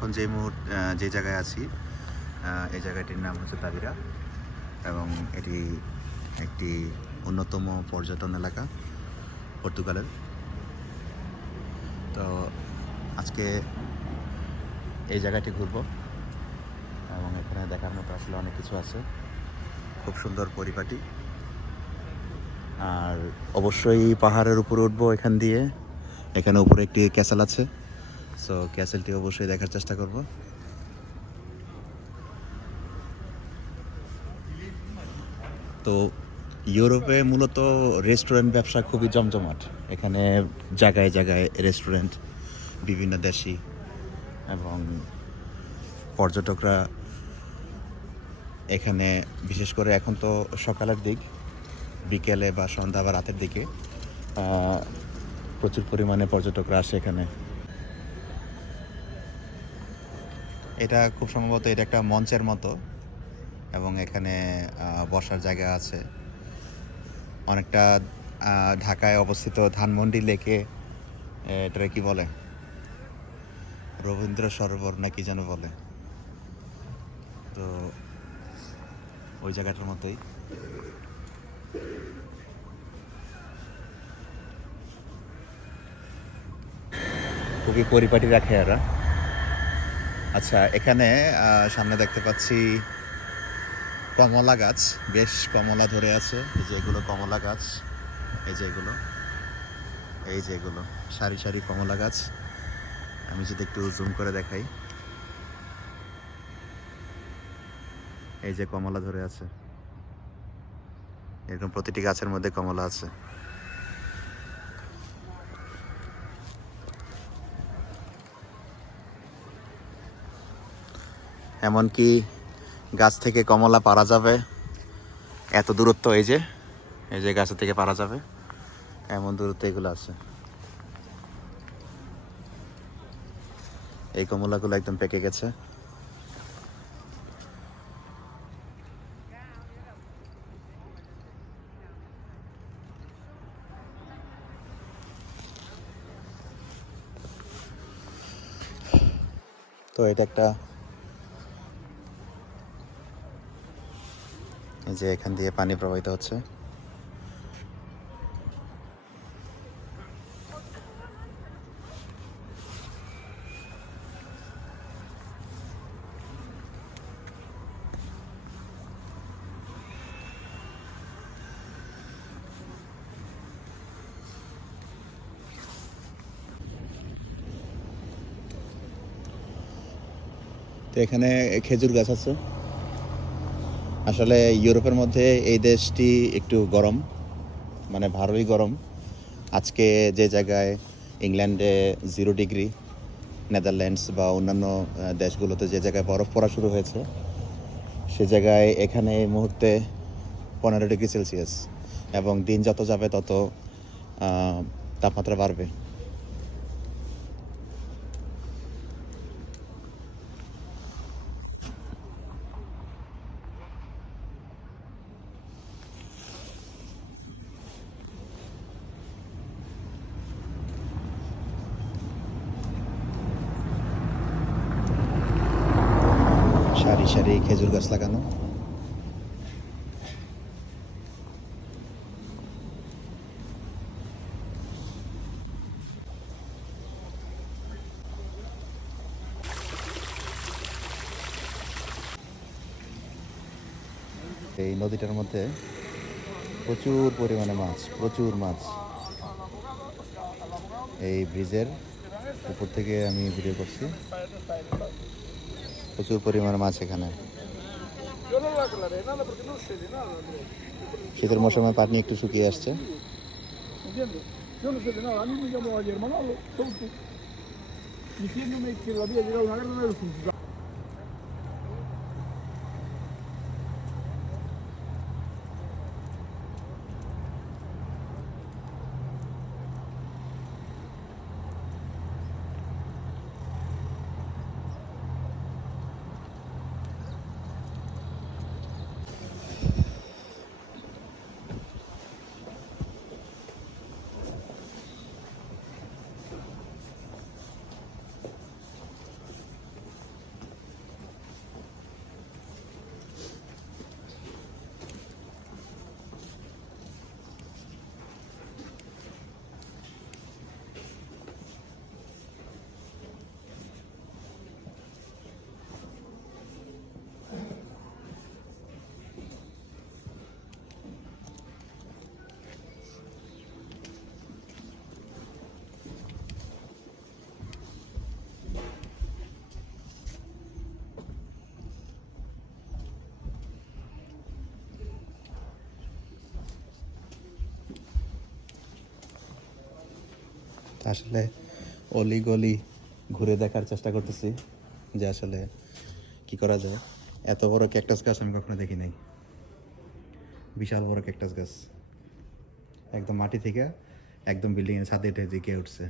এখন যে জায়গায় আছি এই জায়গাটির নাম হচ্ছে তাবিরা এবং এটি একটি অন্যতম পর্যটন এলাকা পর্তুগালের। তো আজকে এই জায়গাটি ঘুরব এবং এখানে দেখার মতো আসলে অনেক কিছু আছে, খুব সুন্দর পরিপাটি। আর অবশ্যই পাহাড়ের উপরে উঠবো এখান দিয়ে। এখানে উপরে একটি ক্যাসেল আছে, সো ক্যাসেলটি অবশ্যই দেখার চেষ্টা করব। তো ইউরোপে মূলত রেস্টুরেন্ট ব্যবসা খুবই জমজমাট। এখানে জায়গায় জায়গায় রেস্টুরেন্ট, বিভিন্ন দেশি, এবং পর্যটকরা এখানে বিশেষ করে এখন তো সকালের দিক, বিকেলে বা সন্ধ্যা বা রাতের দিকে প্রচুর পরিমাণে পর্যটকরা আসে এখানে। এটা খুব সম্ভবত এটা একটা মঞ্চের মতো এবং এখানে বসার জায়গা আছে। অনেকটা ঢাকায় অবস্থিত ধানমন্ডি লেকে, এটা কি বলে, রবীন্দ্র সরোবর না কি যেন বলে, তো ওই জায়গাটার মতোই। খুবই পরিপাটি রাখে এরা। আচ্ছা, এখানে সামনে দেখতে পাচ্ছি কমলা গাছ, বেশ কমলা ধরে আছে। এই যে এগুলো কমলা গাছ, এই যে এগুলো সারি সারি কমলা গাছ। আমি যদি একটু জুম করে দেখাই, এই যে কমলা ধরে আছে, এরকম প্রতিটি গাছের মধ্যে কমলা আছে। এমনকি গাছ থেকে কমলা পাড়া যাবে, এত দূরত্ব। এই যে গাছের থেকে পাড়া যাবে এমন দূরত্ব এগুলো আছে। এই কমলাগুলো একদম পেকে গেছে। তো এটা একটা, এই যে এখান দিয়ে পানি প্রবাহিত হচ্ছে। তো এখানে খেজুর গাছ আছে। আসলে ইউরোপের মধ্যে এই দেশটি একটু গরম, মানে ভালোই গরম। আজকে যে জায়গায় ইংল্যান্ডে 0 ডিগ্রি, নেদারল্যান্ডস বা অন্যান্য দেশগুলোতে যে জায়গায় বরফ পড়া শুরু হয়েছে, সে জায়গায় এখানে এই মুহূর্তে 15 ডিগ্রি সেলসিয়াস, এবং দিন যত যাবে তত তাপমাত্রা বাড়বে। সারি সারি খেজুর গাছ লাগানো। এই নদীটার মধ্যে প্রচুর পরিমাণে মাছ, প্রচুর মাছ। এই ব্রিজের উপর থেকে আমি ভিডিও করছি, প্রচুর পরিমাণে মাছ এখানে। শীতের মৌসুমে পানি একটু শুকিয়ে আসছে। আসলে অলি গলি ঘুরে দেখার চেষ্টা করতেছি যে আসলে কি করা যায়। এত বড় ক্যাকটাস গাছ আমি কখনো দেখি নাই। বিশাল বড় ক্যাকটাস গাছ, একদম মাটি থেকে একদম বিল্ডিংয়ের ছাদে দিকে উঠছে।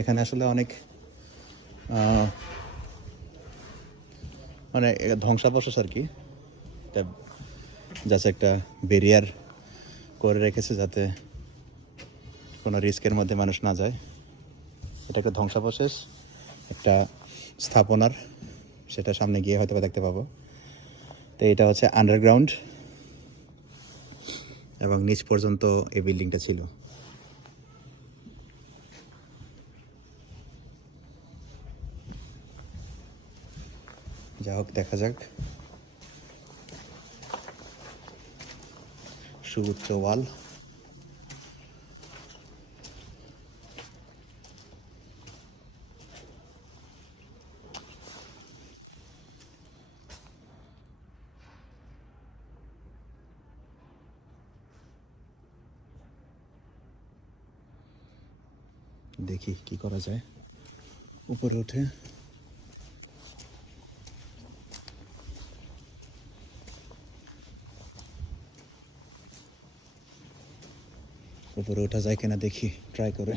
এখানে আসলে অনেক মানে ধ্বংসাবশেষ আর কি, জাস্ট একটা ব্যারিয়ার করে রেখেছে যাতে কোনো রিস্কের মধ্যে মানুষ না যায়। এটা একটা ধ্বংসাবশেষ একটা স্থাপনার, সেটা সামনে গিয়ে হয়তো দেখতে পাবো। তো এটা হচ্ছে আন্ডারগ্রাউন্ড এবং নিচ পর্যন্ত এই বিল্ডিংটা ছিল। যা হোক, দেখা যাক। সুউচ্চ ওয়াল, দেখি কি করা যায় উপরে উঠে। উপরে ওঠা যায় কিনা দেখি, ট্রাই করে।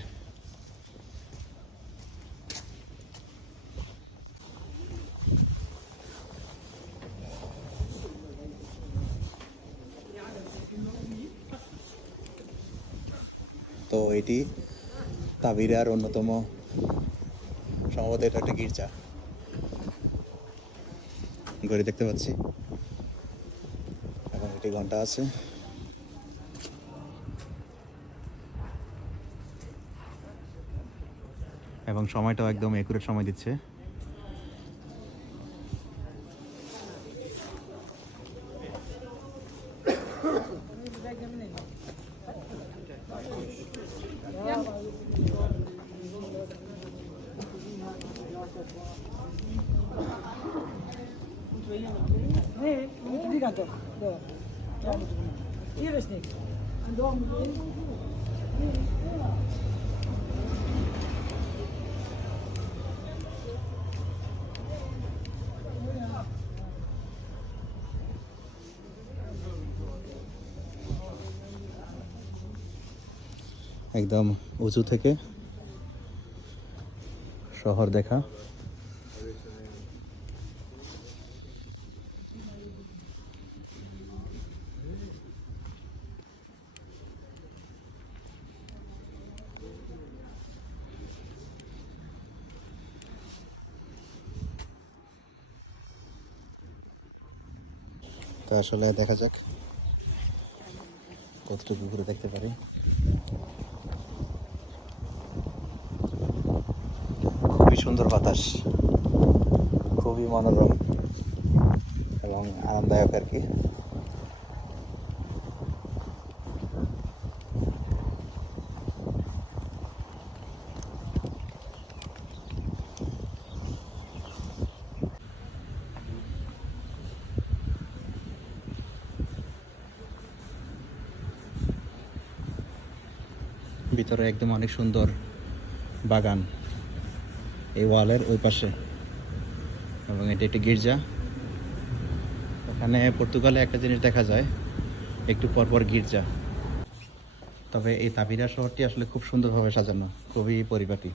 তো এটি তাবিরার অন্যতম, সম্ভবত এটা একটা গির্জা, ঘড়ি দেখতে পাচ্ছি এবং একটি ঘন্টা আছে। এবং সময়টাও একদম একুরেট সময় দিচ্ছে। Nee, die kant op. Daar. Ja, hier is niks. En daar moet je in. একদম উঁচু থেকে শহর দেখা। তো আসলে দেখা যাক কতটুকু ঘুরে দেখতে পারি। খুবই সুন্দর বাতাস, খুবই মনোরম এবং আরামদায়ক আর কি। ভিতরে একদম অনেক সুন্দর বাগান এই ওয়ালের ওই পাশে, এবং এটা একটি গির্জা। এখানে পর্তুগালে একটা জিনিস দেখা যায়, একটু পরপর গির্জা। তবে এই তাবিরা শহরটি আসলে খুব সুন্দরভাবে সাজানো, খুবই পরিপাটি,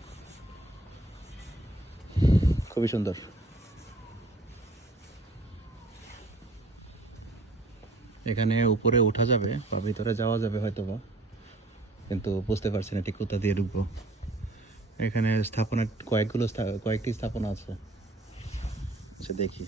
খুবই সুন্দর। এখানে উপরে উঠা যাবে বা ভিতরে যাওয়া যাবে হয়তো বা, কিন্তু বুঝতে পারছি না ঠিক কোথা দিয়ে ঢুকবো। এখানে স্থাপনা কয়েকটি স্থাপনা আছে, আচ্ছা দেখি।